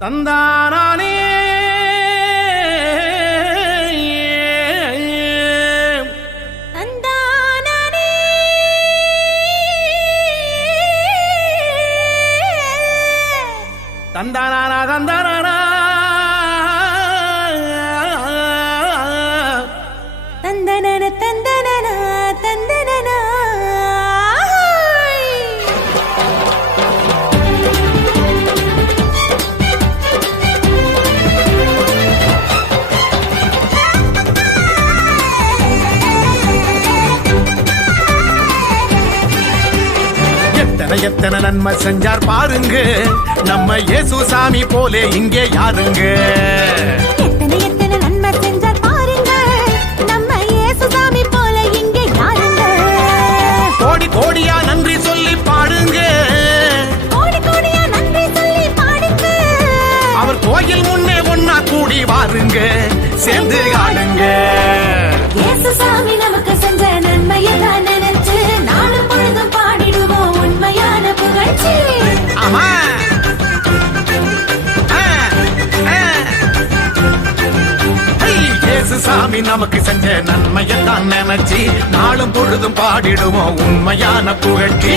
தந்தானே தந்தானா தந்தானா தந்தனன தந்தனன தந்தனன எத்தனை எத்தனை நன்மை செஞ்சார் பாருங்க நம்ம இயேசு சாமி போலே இங்கே யாருங்க. எத்தனை எத்தனை நன்மை செஞ்சார் பாருங்க நம்ம இயேசு சாமி போல இங்கே யாருங்க. கோடி கோடியா நன்றி சொல்லி பாடுங்க, கோடி கோடியா நன்றி சொல்லி பாடுங்க. அவர் கோயில் முன்னே ஒன்னா கூடி வாருங்க, சேர்ந்து ஆடுங்க. இயேசு சாமி நமக்கு செஞ்ச நன்மையெல்லாம் நினைச்சு நாளும் பொழுதும் பாடிடுவோம் உண்மையான புகழ்ச்சி. ஆமா இயேசு சாமி நமக்கு செஞ்ச நன்மையெல்லாம் நினைச்சு நாளும் பொழுதும் பாடிடுவோம் உண்மையான புகழ்ச்சி.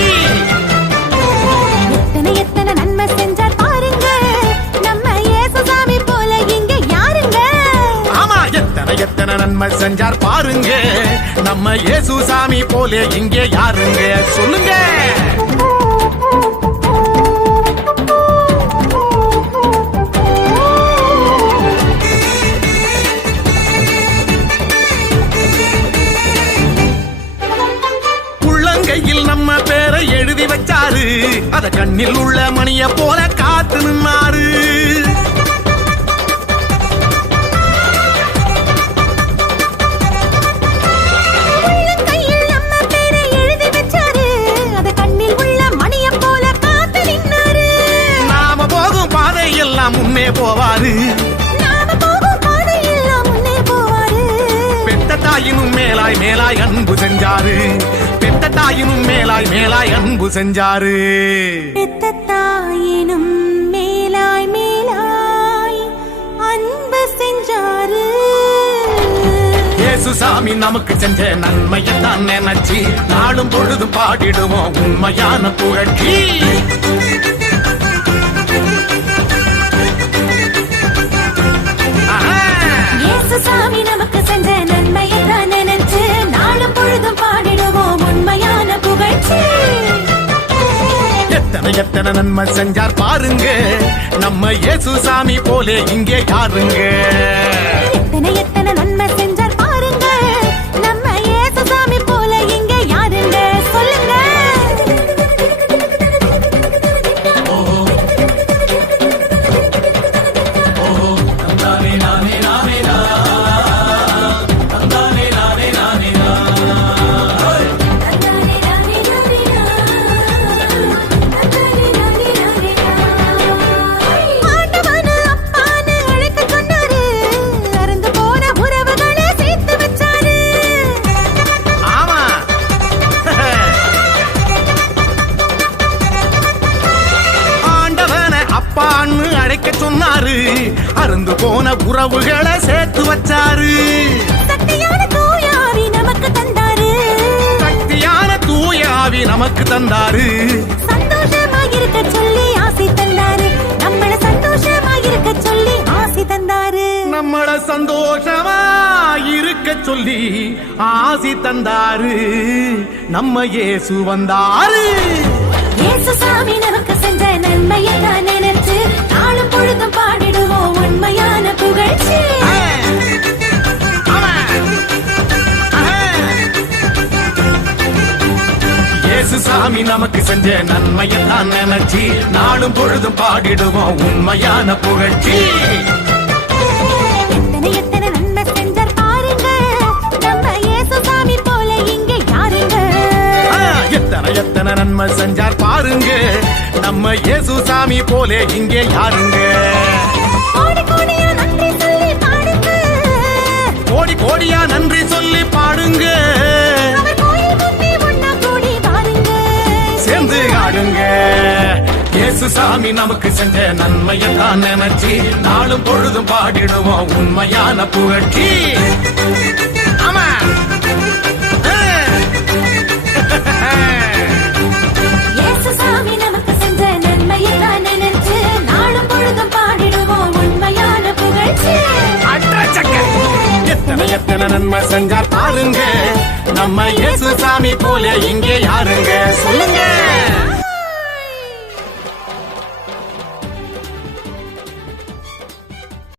எத்தனை எத்தனை நன்மை செஞ்சார் பாருங்க நம்ம இயேசு சாமி போல இங்க யாருங்க. ஆமா எத்தனை எத்தனை நன்மை செஞ்சார் பாருங்க நம்ம இயேசு சாமி போலே இங்கே யாருங்க சொல்லுங்க. கையில் நம்ம பேரை எழுதி வச்சாரு, அத கண்ணில் உள்ள மணிய போல காத்து நின்னாரு. நாம போகும் பாதையெல்லாம் முன்னே போவாரு, பெத்த தாயினும் மேலாய் மேலாய் அன்பு செஞ்சாரு, பெத்த தாயினும் மேலாய் மேலாய் அன்பு செஞ்சாரு, பெத்த தாயினும் மேலாய் மேலாய் அன்பு செஞ்சாரு. இயேசு சாமி நமக்கு செஞ்ச நன்மையத்தான் நினைச்சு நாளும் பொழுது பாடிடுவோம் உண்மையான புகழ்ச்சி. இயேசு சாமி நமக்கு செஞ்ச நன்மையெல்லாம் நினைச்சு நாளும் பொழுதும் பாடிடுவோம் உண்மையான புகழ்ச்சி. எத்தனை எத்தனை நன்மை செஞ்சார் பாருங்க நம்ம இயேசு சாமி போலே இங்கே யாருங்க. எத்தனை எத்தனை நன்மை செஞ்சார் பாருங்க நம்ம இயேசு சாமி போல இங்க யாருங்க சொல்லுங்க. அழைக்க சொன்னாரு, அருந்து போன உறவுகளை சேர்த்து வச்சாரு. சக்தியான தூயாவி நமக்கு தந்தாரு, சக்தியான தூயாவி நமக்கு தந்தாரு. சந்தோஷமாயிருக்க சொல்லி ஆசி தந்தாரு, நம்மள சந்தோஷமாயிருக்க சொல்லி ஆசி தந்தாரு, நம்மள சந்தோஷமா இருக்க சொல்லி ஆசி தந்தாரு. நம்ம இயேசு வந்தாரு. இயேசு சாமி நமக்கு செஞ்ச நன்மையெல்லாம் நினைச்சு நாளும் பொழுதும் பாடிடுவோம் உண்மையான புகழ்ச்சி. இயேசு சாமி நமக்கு செஞ்ச நன்மையெல்லாம் நினைச்சு நாளும் பொழுதும் பாடிடுவோம் உண்மையான புகழ்ச்சி. எத்தனை எத்தனை நன்மை செஞ்சார் பாருங்க நம்ம இயேசு சாமி போல இங்க யாருங்க. எத்தனை எத்தனை நன்மை செஞ்சார் பாருங்க நம்ம இயேசு சாமி போலே இங்கே யாருங்க. கோடி கோடியா நன்றி சொல்லி பாடுங்க, கோடி கோடியா நன்றி சொல்லி பாடுங்க. சேர்ந்து ஆடுங்க. இயேசு சாமி நமக்கு செஞ்ச நன்மையை தான் நினைச்சு நாளும் பொழுதும் பாடிடுவோம் உண்மையான புகழ்ச்சி. ஆமா. இயேசு சாமி நமக்கு செஞ்ச நன்மையை தான் நினைச்சு நாளும் பொழுதும் பாடிடுவோம் உண்மையான புகழ்ச்சி. எத்தனை எத்தனை நன்மை செஞ்சார் பாருங்க, நம்ம இயேசு சாமி போல இங்கே யாருங்க சொல்லுங்க.